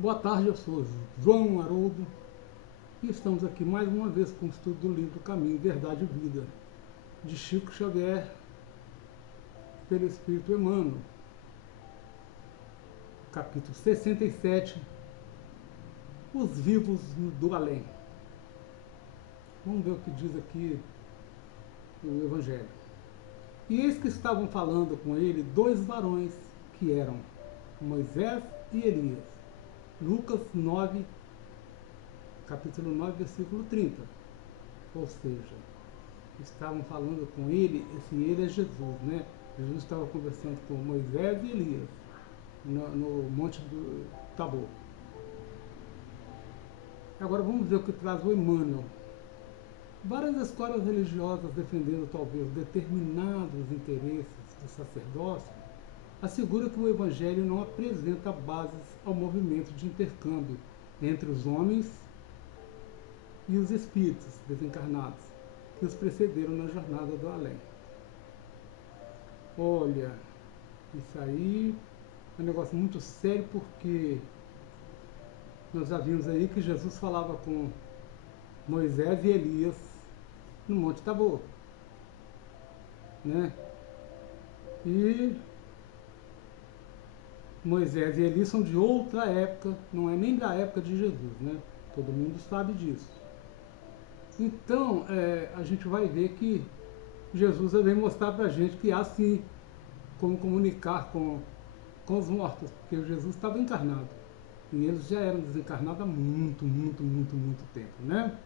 Boa tarde, eu sou João Haroldo e estamos aqui mais uma vez com o estudo do livro Caminho, Verdade e Vida, de Chico Xavier, pelo Espírito Emmanuel, capítulo 67, Os Vivos do Além. Vamos ver o que diz aqui o Evangelho. E eis que estavam falando com ele dois varões que eram Moisés e Elias. Lucas 9, capítulo 9, versículo 30. Ou seja, estavam falando com ele, esse ele é Jesus, né? Jesus estava conversando com Moisés e Elias no Monte do Tabor. Agora vamos ver o que traz o Emmanuel. Várias escolas religiosas defendendo talvez determinados interesses do sacerdócio asseguram que o Evangelho não apresenta bases ao movimento de intercâmbio entre os homens e os espíritos desencarnados que os precederam na jornada do além. Olha, isso aí é um negócio muito sério, porque nós já vimos aí que Jesus falava com Moisés e Elias no Monte Tabor, né? E Moisés e Elias são de outra época, não é nem da época de Jesus, né? Todo mundo sabe disso. Então, a gente vai ver que Jesus vem mostrar para a gente que há sim como comunicar com os mortos, porque Jesus estava encarnado. E eles já eram desencarnados há muito, muito, muito, muito tempo, né?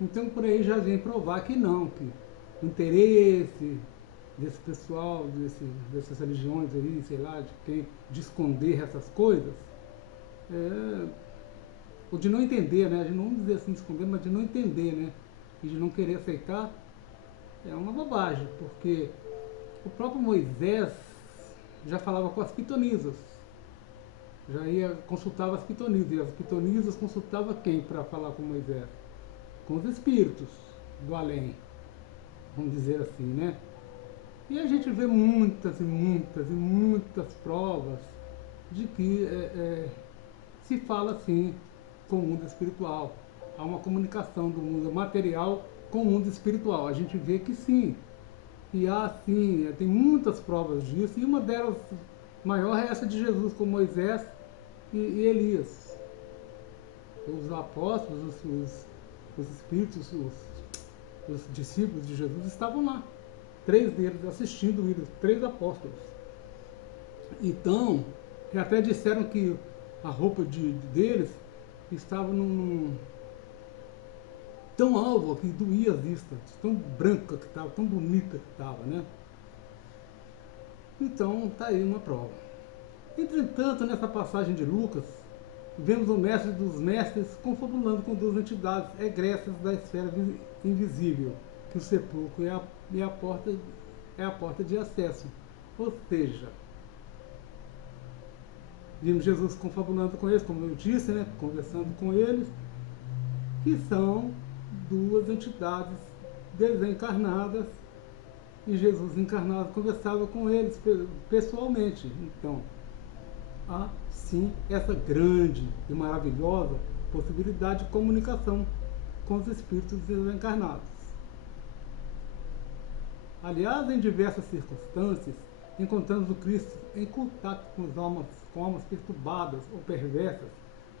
Então, por aí já vem provar que não, que o interesse desse pessoal, dessas religiões aí, sei lá, de esconder essas coisas, ou de não entender, né? De não dizer assim esconder, mas de não entender, né? E de não querer aceitar, é uma bobagem, porque o próprio Moisés já falava com as pitonisas, já consultava as pitonisas, e as pitonisas consultavam quem para falar com Moisés? Com os espíritos do além, vamos dizer assim, né? E a gente vê muitas e muitas e muitas provas de que se fala assim com o mundo espiritual. Há uma comunicação do mundo material com o mundo espiritual. A gente vê que sim. E há sim, tem muitas provas disso, e uma delas maior é essa de Jesus com Moisés e Elias. Os apóstolos, os espíritos, os discípulos de Jesus estavam lá. 3 deles assistindo eles, 3 apóstolos. Então, até disseram que a roupa deles estava tão alva que doía a vista, tão branca que estava, tão bonita que estava, né? Então, está aí uma prova. Entretanto, nessa passagem de Lucas, vemos o mestre dos mestres confabulando com 2 entidades egressas da esfera invisível, que o sepulcro é a porta de acesso. Ou seja, vimos Jesus confabulando com eles, como eu disse, né, conversando com eles, que são 2 entidades desencarnadas, e Jesus encarnado conversava com eles pessoalmente. Então, há sim essa grande e maravilhosa possibilidade de comunicação com os espíritos desencarnados. Aliás, em diversas circunstâncias, encontramos o Cristo em contato com almas perturbadas ou perversas,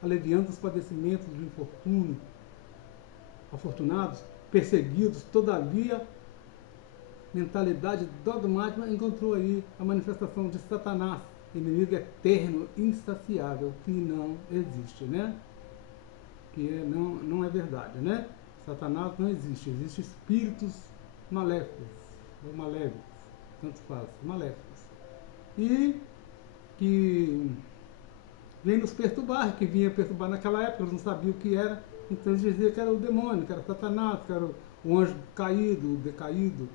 aliviando os padecimentos do infortúnio, afortunados, perseguidos. Todavia, mentalidade dogmática encontrou aí a manifestação de Satanás, inimigo eterno, insaciável, que não existe, né? Não é verdade, né? Satanás não existe, existem espíritos maléficos, ou maléficos, tanto faz, maléficos. E que vem nos perturbar, que vinha perturbar naquela época, eles não sabiam o que era, então eles diziam que era o demônio, que era Satanás, que era o anjo caído, o decaído,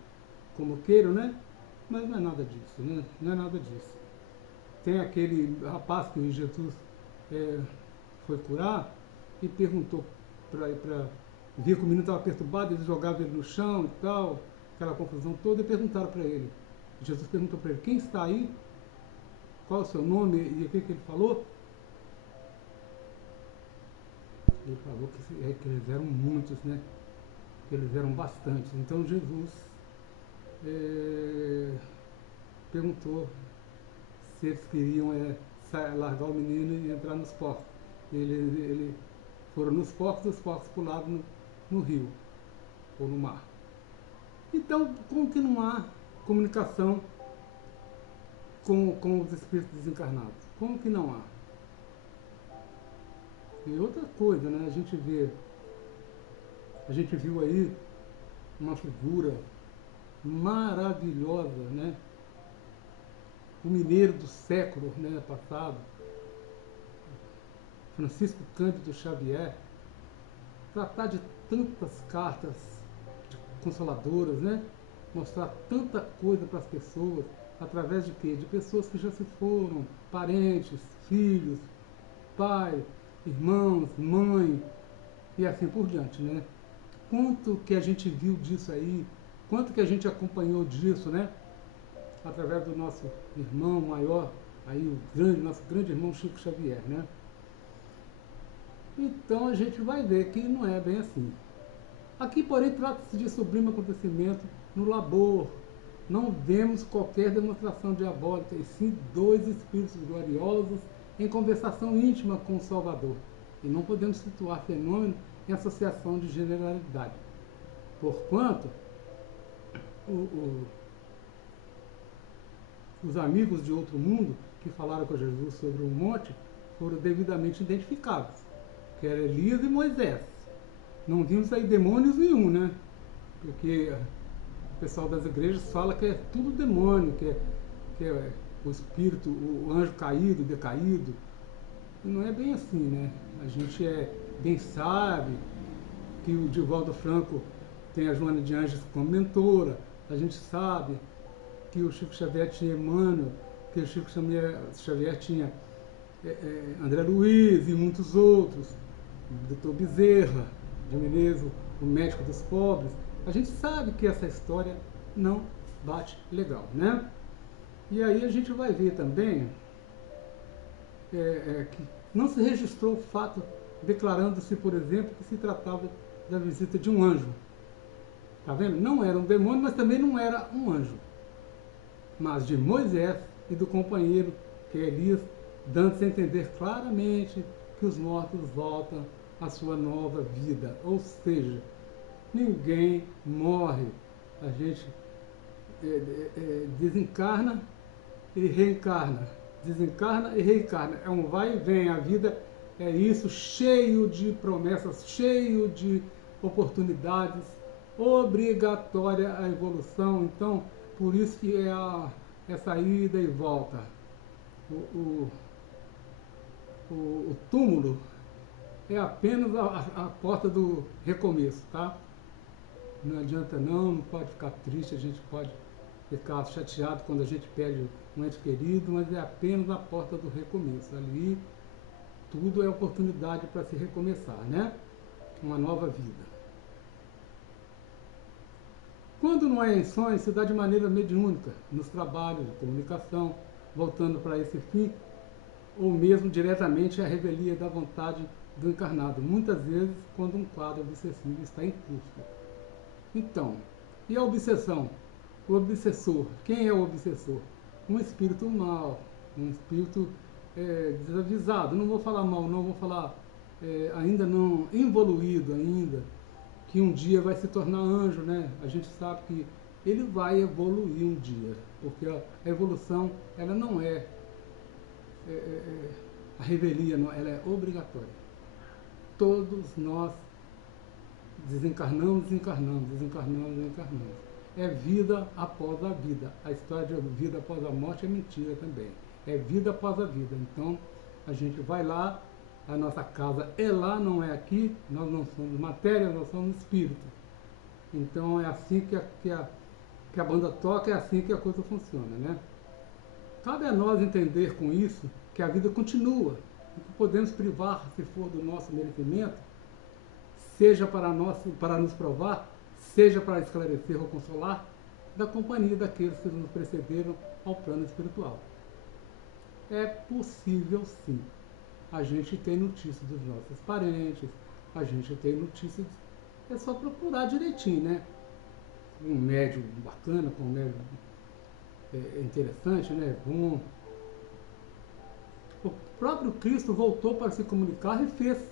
como queiram, né? Mas não é nada disso, né? Não é nada disso. Tem aquele rapaz que Jesus foi curar e perguntou para via que o menino estava perturbado, eles jogavam ele no chão e tal, aquela confusão toda, e perguntaram para ele. Jesus perguntou para ele: quem está aí? Qual é o seu nome? E o que ele falou? Ele falou que eles eram muitos, né? Que eles eram bastantes. Então Jesus é, perguntou se eles queriam largar o menino e entrar nos porcos. Ele foram nos porcos, os porcos pularam no rio ou no mar. Então, como que não há comunicação com os espíritos desencarnados? Como que não há? E outra coisa, né? A gente viu aí uma figura maravilhosa, né? O mineiro do século, né, passado, Francisco Cândido Xavier, tratar de tantas cartas consoladoras, né? Mostrar tanta coisa para as pessoas, através de quê? De pessoas que já se foram, parentes, filhos, pai, irmãos, mãe, e assim por diante, né? Quanto que a gente viu disso aí, quanto que a gente acompanhou disso, né? Através do nosso irmão maior, aí nosso grande irmão Chico Xavier, né? Então a gente vai ver que não é bem assim. Aqui, porém, trata-se de sublime acontecimento no labor. Não vemos qualquer demonstração diabólica, e sim dois espíritos gloriosos em conversação íntima com o Salvador. E não podemos situar fenômeno em associação de generalidade. Porquanto, os amigos de outro mundo que falaram com Jesus sobre o monte foram devidamente identificados, que era Elias e Moisés. Não vimos aí demônios nenhum, né? Porque o pessoal das igrejas fala que é tudo demônio, que é o espírito, o anjo caído, decaído. E não é bem assim, né? A gente bem sabe que o Divaldo Franco tem a Joana de Anjos como mentora. A gente sabe que o Chico Xavier tinha Emmanuel, que o Chico Xavier tinha André Luiz e muitos outros, o Dr. Bezerra de Menezes, o médico dos pobres. A gente sabe que essa história não bate legal, né? E aí a gente vai ver também que não se registrou o fato declarando-se, por exemplo, que se tratava da visita de um anjo. Tá vendo? Não era um demônio, mas também não era um anjo. Mas de Moisés e do companheiro, que é Elias, dando-se a entender claramente que os mortos voltam à sua nova vida. Ou seja, ninguém morre. A gente desencarna e reencarna. Desencarna e reencarna. É um vai e vem. A vida é isso, cheio de promessas, cheio de oportunidades, obrigatória a evolução. Então, por isso que é saída e volta. O túmulo é apenas a porta do recomeço, tá? Não adianta não pode ficar triste, a gente pode ficar chateado quando a gente perde um ente querido, mas é apenas a porta do recomeço. Ali tudo é oportunidade para se recomeçar, né? Uma nova vida. Quando não há em sonhos, se dá de maneira mediúnica, nos trabalhos de comunicação, voltando para esse fim, ou mesmo diretamente à revelia da vontade do encarnado, muitas vezes quando um quadro obsessivo está em curso. Então, e a obsessão? O obsessor, quem é o obsessor? Um espírito mau, um espírito desavisado. Não vou falar mal, não vou falar ainda não evoluído ainda, que um dia vai se tornar anjo, né? A gente sabe que ele vai evoluir um dia, porque a evolução ela não a revelia, não, ela é obrigatória. Todos nós desencarnamos, desencarnamos, desencarnamos, desencarnamos. É vida após a vida. A história de vida após a morte é mentira também. É vida após a vida. Então, a gente vai lá, a nossa casa é lá, não é aqui, nós não somos matéria, nós somos espírito. Então, é assim que a banda toca, é assim que a coisa funciona, né? Cabe a nós entender com isso que a vida continua, e que podemos privar, se for do nosso merecimento, seja para nos provar, seja para esclarecer ou consolar, da companhia daqueles que nos precederam ao plano espiritual. É possível sim. A gente tem notícia dos nossos parentes, a gente tem notícias, é só procurar direitinho, né? Um médium bacana, com um médium interessante, né? Bom. O próprio Cristo voltou para se comunicar e fez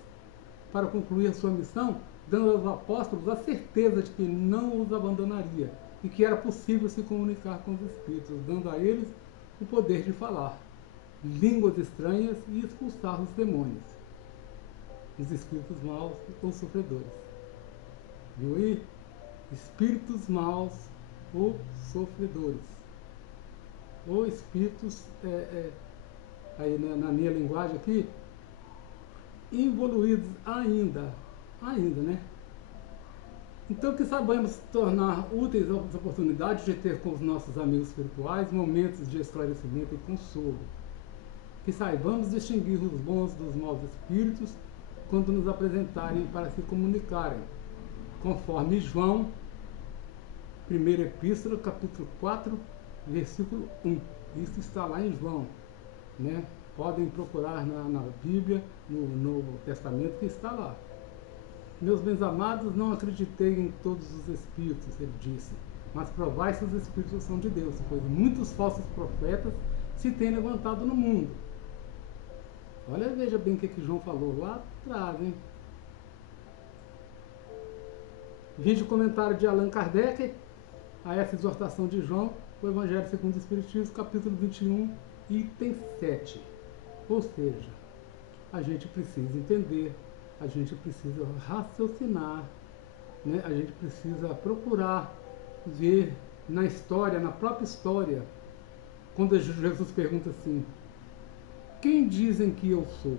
para concluir a sua missão, dando aos apóstolos a certeza de que não os abandonaria e que era possível se comunicar com os espíritos, dando a eles o poder de falar línguas estranhas e expulsar os demônios, os espíritos maus ou sofredores. Viu aí? Espíritos maus ou sofredores. Ou espíritos, aí na minha linguagem aqui, evoluídos ainda, né? Então que saibamos tornar úteis as oportunidades de ter com os nossos amigos espirituais momentos de esclarecimento e consolo. Que saibamos distinguir os bons dos maus espíritos quando nos apresentarem para se comunicarem, conforme João, primeira epístola, capítulo 4, versículo 1. Isso está lá em João, né? Podem procurar na Bíblia, no Novo Testamento, que está lá. Meus bens amados, não acreditei em todos os espíritos, ele disse, mas provai se os espíritos são de Deus, pois muitos falsos profetas se têm levantado no mundo. Olha, veja bem o que João falou lá atrás, hein? Vídeo comentário de Allan Kardec a essa exortação de João, o Evangelho segundo o Espiritismo, capítulo 21, item 7. Ou seja, a gente precisa entender, a gente precisa raciocinar, né? A gente precisa procurar ver na história, na própria história, quando Jesus pergunta assim, quem dizem que eu sou?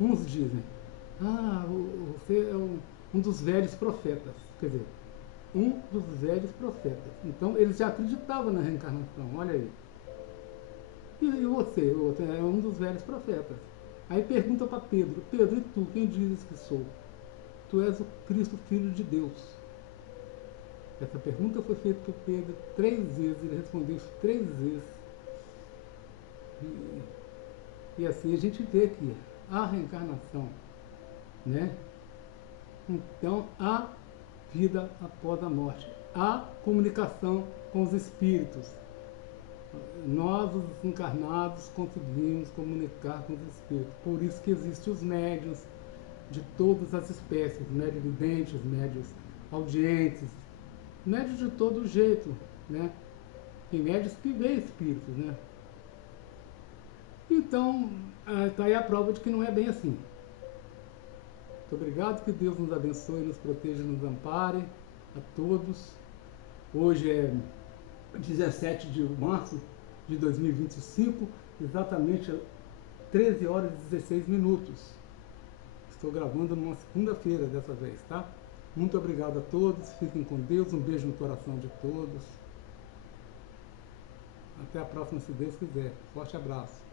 Uns dizem, você é um dos velhos profetas. Quer dizer, um dos velhos profetas. Então, eles já acreditavam na reencarnação, olha aí. E você é um dos velhos profetas. Aí pergunta para Pedro, Pedro, e tu, quem dizes que sou? Tu és o Cristo, Filho de Deus. Essa pergunta foi feita por Pedro 3 vezes, ele respondeu isso 3 vezes. E assim a gente vê aqui a reencarnação, né? Então, a vida após a morte, a comunicação com os espíritos. Nós, os encarnados, conseguimos comunicar com os espíritos. Por isso que existem os médiuns de todas as espécies, médios videntes, médios audientes, médios de todo jeito, né? Tem médios que veem espíritos, né? Então, está aí a prova de que não é bem assim. Muito obrigado, que Deus nos abençoe, nos proteja, nos ampare a todos. Hoje é 17 de março de 2025, exatamente 13 horas e 16 minutos. Estou gravando numa segunda-feira dessa vez, tá? Muito obrigado a todos, fiquem com Deus, um beijo no coração de todos. Até a próxima, se Deus quiser. Forte abraço.